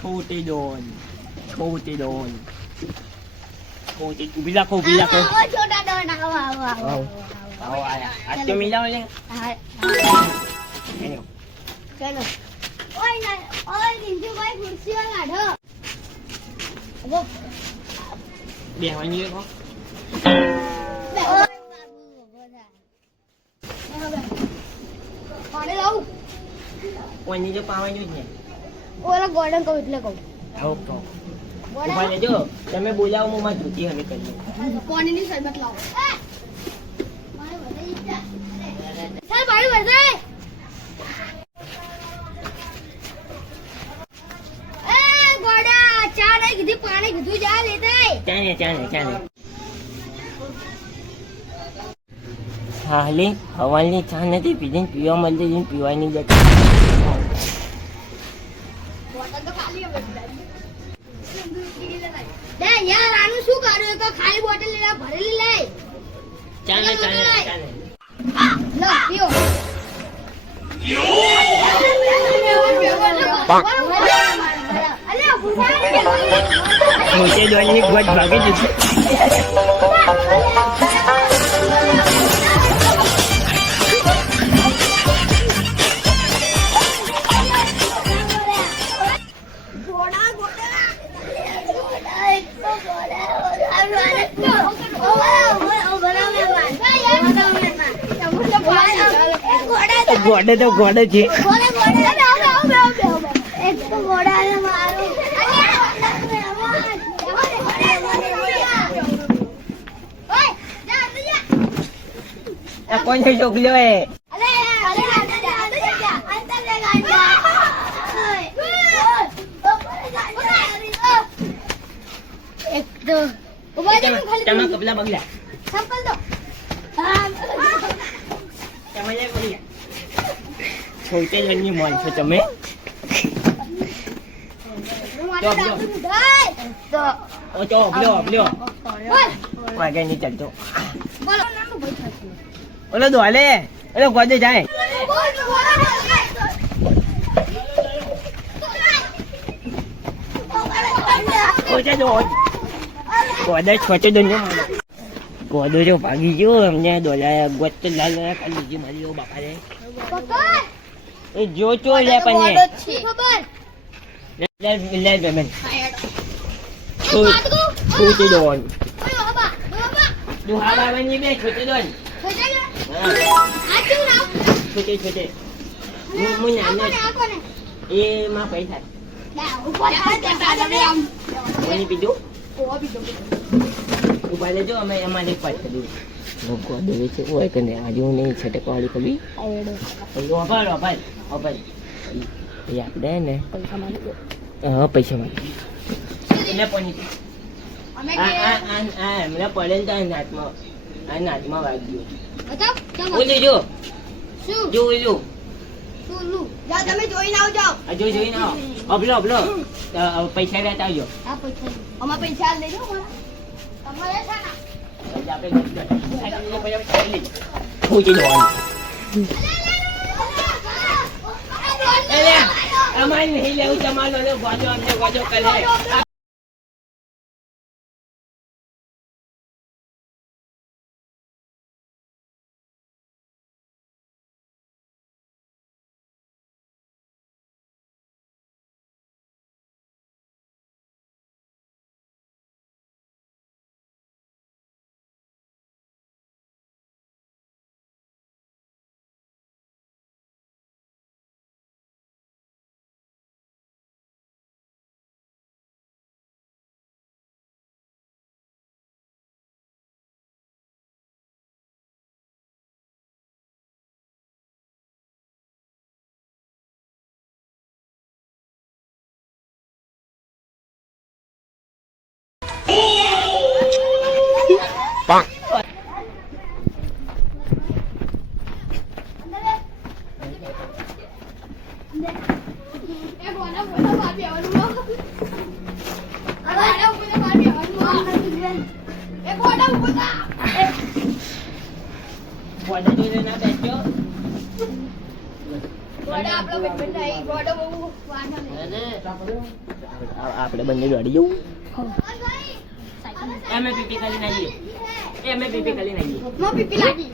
છોટી Don છોટી Don છોટી ઊભી રાખો ઊભી રાખો છોટા ડોન આવો આવો આવો આવો. આવો તો મિલાવો લે હા, ચલો ઓય ના ઓય દિંજુભાઈ ખુરશીઓ કાઢો અબો, બેહવાની દેખો બે, ઓય બાબુ, ઊભો થા. હવે, પાણી લાવું કોઈની તો પાવાની જ ને ઓલા ગોડન કહું એટલે કહું. આવો ઊભા રહેજો. તમે બોલાવો હું મારી ધોતી હવે કરી કોની શરબત લાવો? ચાલ વધારે ચા કીધી પાણી કીધું જા લેતા ચાલે ચાલે ચાલે. હાલી હવાલની ચા નથી પીધી પીવા મળતી હતી ને પીવાની જતી યાર આનું શું કર્યું? તો ખાલી બોટલ લેલા ભરેલી લાય ચાલે ચાલે ચાલે. લો પીઓ. મોટે દોડની ગોજ ભાગી દીધી ગોડે તો ગોડે છે કોણ છે છોકરીઓ એ તમે કપલા બગડ્યા ચપ્પલ દો તમે લે બગડ્યા છોટે જણની મોલ છો તમે. ઓલો દોલે ઓલો ગોદે જાય. ગોદે છોટે દોન્યો ગોદો જો ભાગી ગયો. અમને દોલાયા ગોદ લાલ કાઢી દીધી મારી બાપા રે એ જો ચો લે પણ ખબર? લે લે લે બેન તો છોટે દોન. ઓય બાબા દુહા બાબાની બે છોટે દોન. છોટે છોટે હું. હું નાનો એ માં પૈસા. ના બીજો ઊભા લેજો અમે અમારે પાસ લોકો દેવે છે. ઓય કને આજે હું નહીં છટક વાળી કબી ઓભાર ઓભાર ઓભાર એ આપણે ને. પૈસા માંગો હા પૈસા માં એટલે પોની આ આ આ આ એમને પડેલ તો નાચમાં આ નાચમાં વાગ્યો બતાવ જો શું જો ઓલું પૈસા લેતા આવજો. પૈસા અમાર પૈસા લેજો તમારે છે ને? એટલે આપણે પૈસા ખાઈ લઈએ. ફૂટી દેવાનું એટલે અમારે નહીં લેવું તમારો ને ગોજો અમને ગોજો કરે આ આપણો બંને દોડી જવું. એમે પીપી કરી નાખીએ એમે પીપી કરી નાખીએ મો પીપી લાગી.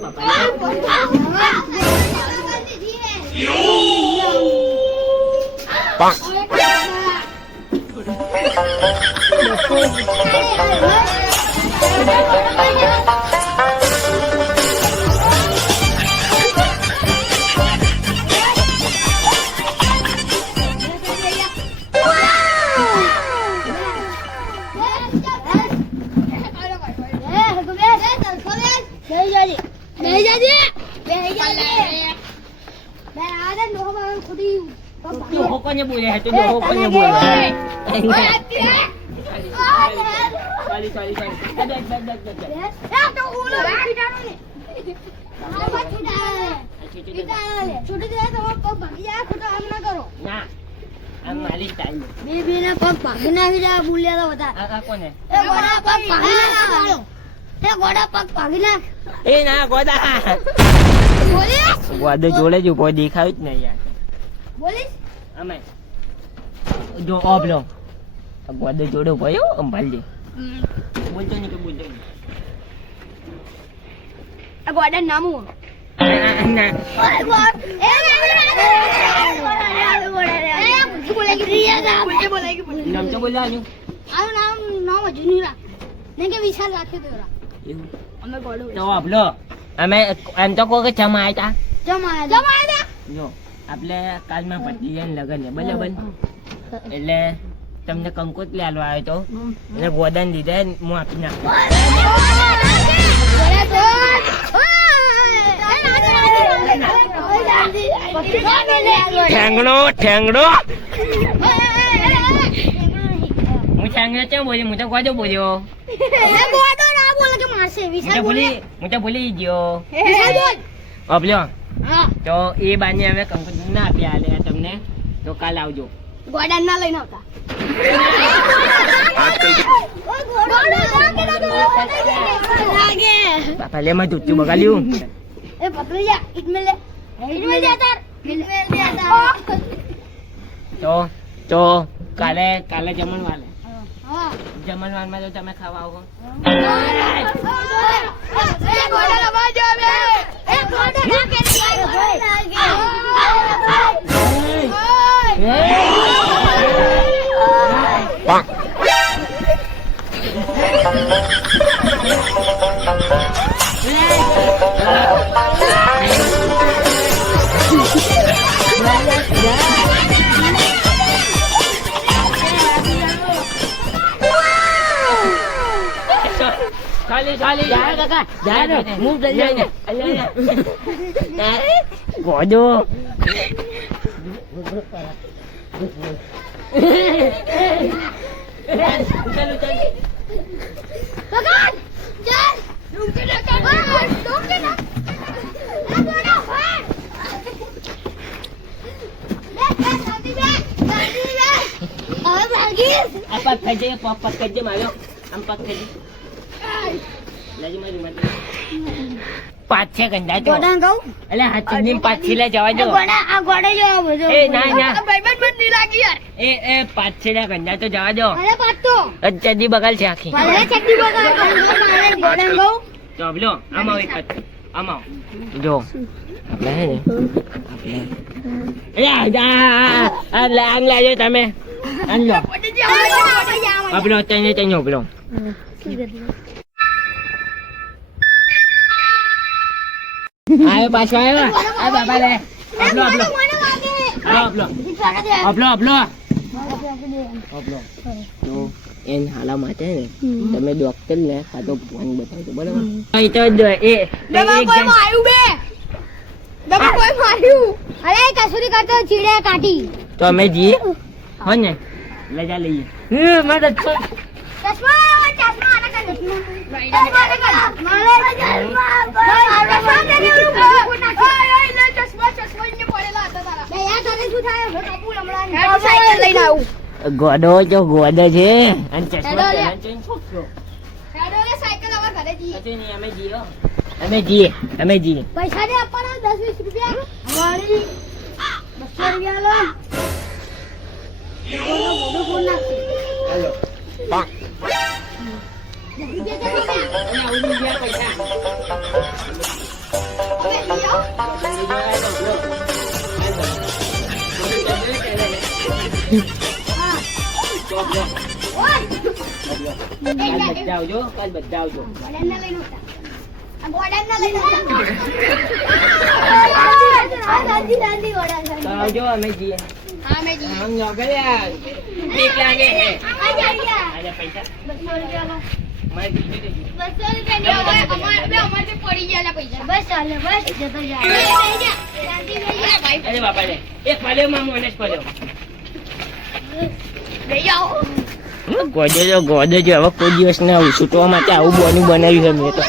બાપા તું હોકોને બોલે હે તું હોકોને બોલે. આ મારી સ્ટાઈલ બે બે ના પગ ભાગી નાખી જાય બોલ્યા તો બધા. આ આ કોને? પગ ભાગી નાખ એ ગોડા પગ ભાગી નાખ એ ના ગોદા બોલીશ જોડે જ કોઈ દેખાય જ નહીં યાર બોલીશ અમે જો ઓબલો આ ગોદો જોડે ભયો અંભાલજી બોલતો નહીં કે બોલતો નહીં આ ગોડા નામું ના, ના નામ તો બોલવાનું એવું તો ઓબલો અમે એમ તો કોઈ કે ચમા આવ્યા તા જો આપણે કાલમાં પતી જાય લગન છે બરાબર એટલે તમને કંકોત લેવા આવ્યો તો અને ગોદાન દીધા હું આપી નાખું ઠેંગડો ઠેંગડો હું ઠેંગડો ચમ બોલ્યો હું તો ગોદો બોલ્યો હું તો ભૂલી હું તો ભૂલી ગયો ઓબલો તો એ બાને અમે કંકોત ના આપ્યા આલે તમને. તો કાલ આવજો. ગોડા ના લઈને આવતા. બાપા લે માં ધૂતું બગાડ્યું. એ પકડી જા ઇટમેલ લે. ઇટમેલ જા તાર. ઇટમેલ જા તાર તો તો કાલે કાલે જમણવાર હા જમણવારમાં તો તમે ખાવા આવો. એ ગોડા લવા જો બે એ ગોડા ના કે ખાલી જા જા ને ને ના ના ગોડા પાંચ છે તો ગોડા કહું એટલે હાથની પાછી લે જવા દો ગોડા આ ગોડા જો બધો એ ના ના. ભાઈબંધ બંધ નહીં લાગી યાર. એ એ પાછી લે ગંદા તો જવા દો અરે પાતો ચડી બગલ છે આખી. અરે ચટણી બગલ ગોડા કહું તો બોલો આમાં આવો પાંચ આમાં જો. આપણે હે આપણે. એ આ લાજો તમે. આમ લો. આપણો તઈને તઈને ઉભરો. આયો પાછો આવ્યો આ બાબા લે. આપલો આપલો. આપલો આપલો આપલો. આપલો તો એન હાલા માટે ને તમે ડોક્ટર ને કાતો ભગવાન બતાવજો બરાબર? અહીં તો જો એ દવા કોઈ માર્યું બે? દવા કોઈ માર્યું અરે કસુરી કરતો ચીડે કાટી તો અમે જી હો. ને. લજા લઈએ મદદ કર. ચશ્મા ગોડો જો ગોડો છે. અમે જીએ અમે જીએ પૈસા દસ વીસ રૂપિયા. રૂપિયા બચાવજો કાલ બચાવજો આવજો અમે જઈએ હમ ગયા પૈસા. અરે બાપા લે હવે કોઈ દિવસ ના આવું. છૂટવા માટે આવું બોનું બનાવ્યું છે મેં તો.